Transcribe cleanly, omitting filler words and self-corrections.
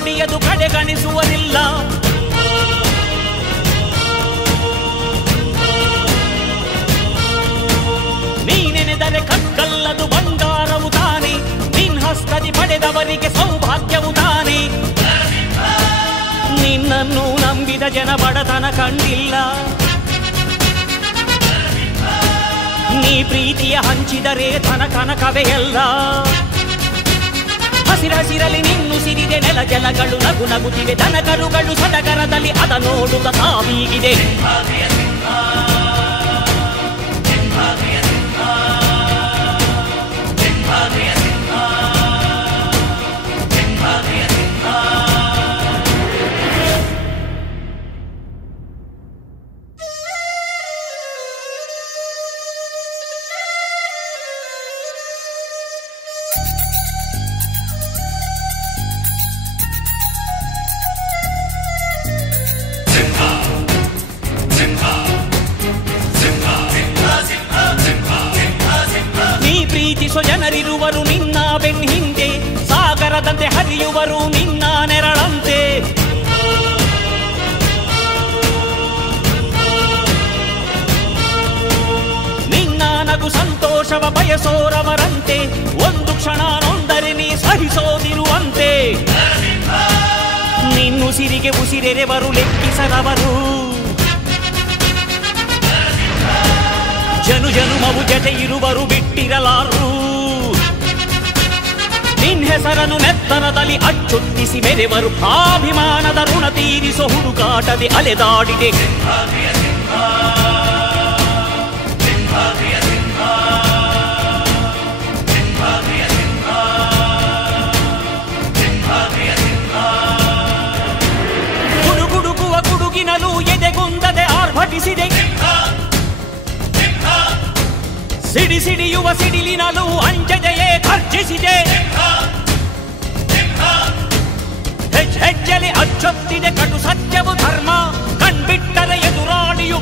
ನಡೆಯದು ಕಡೆಗಣಿಸುವುದಿಲ್ಲ. ನೀನೆನೆದರೆ ಕಕ್ಕಲ್ಲದು ಬಂಗಾರವು ತಾನೆ, ನಿನ್ ಹಸ್ತದಿ ಪಡೆದವರಿಗೆ ಸೌಭಾಗ್ಯವು ತಾನೆ. ನಿನ್ನನ್ನು ನಂಬಿದ ಜನ ಬಡತನ ಕಂಡಿಲ್ಲ. ನೀ ಪ್ರೀತಿಯ ಹಂಚಿದರೆ ಧನ ಕನಕವೇ ಎಲ್ಲ. ಹಸಿರಸಿರಲಿ ನಿನ್ನು ಸಿರಿದೆ ನೆಲ ಜಲಗಳು ನಗು ನಗುತ್ತಿವೆ, ದನಕರುಗಳು ಸಡಗರದಲ್ಲಿ ಅದ ನೋಡುತ್ತ ತಾವೀಗಿದೆ. ಪ್ರೀತಿಸೋ ಜನರಿರುವರು ನಿನ್ನ ಬೆನ್ ಹಿಂದೆ, ಸಾಗರದಂತೆ ಹರಿಯುವರು ನಿನ್ನ ನೆರಳಂತೆ. ನಿನ್ನ ನಗು ಸಂತೋಷವ ಬಯಸೋರವರಂತೆ, ಒಂದು ಕ್ಷಣ ನೊಂದರೆ ನೀ ಸಹಿಸೋದಿರುವಂತೆ. ನಿನ್ನುಸಿರಿಗೆ ಉಸಿರೆರೆವರು ಲೆಕ್ಕಿಸರವರು, ಜನು ಜನುಮವು ಜತೆ ಇರುವರು ಬಿಟ್ಟಿರಲಾರು. ನಿನ್ ಹೆಸರನ್ನು ನೆತ್ತರದಲ್ಲಿ ಅಚ್ಚೊತ್ತಿಸಿ ಮೆರೆವರು, ಅಭಿಮಾನದ ಋಣ ತೀರಿಸೋ ಹುಡುಕಾಟದೆ ಅಲೆದಾಡಿದೆ. ಗುಡುಗುಡುಕುವ ಗುಡುಗಿನಲು ಎದೆಗುಂದದೆ ಆರ್ಭಟಿಸಿದೆ, ಸಿಡಿ ಸಿಡಿಯುವ ಸಿಡಿಲಿನಲು ಅಂಜದೆಯೇ ಗರ್ಜಿಸಿದೆ. ಹೆಜ್ಜೆಲಿ ಅಚ್ಚೊತ್ತಿದೆ ಕಟು ಸತ್ಯವು ಧರ್ಮ, ಕಣ್ಬಿಟ್ಟರೆ ಎದುರಾಳಿಯು